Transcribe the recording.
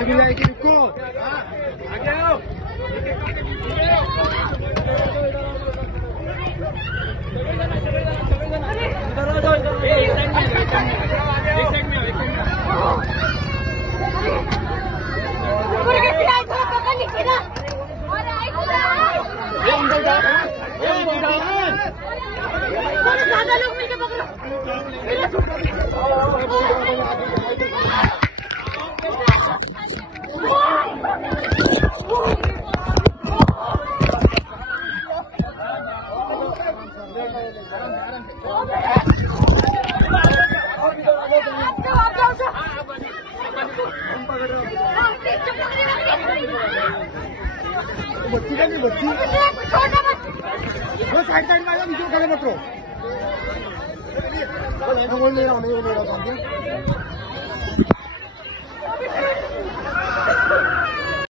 आगे जाएगी रुको आगे आओ ज्यादा लोग मिलके पकड़ो बच्ची का नहीं बच्ची वो साइड साइड में आया नीचे खड़े मत रहो नहीं ले रहा हूँ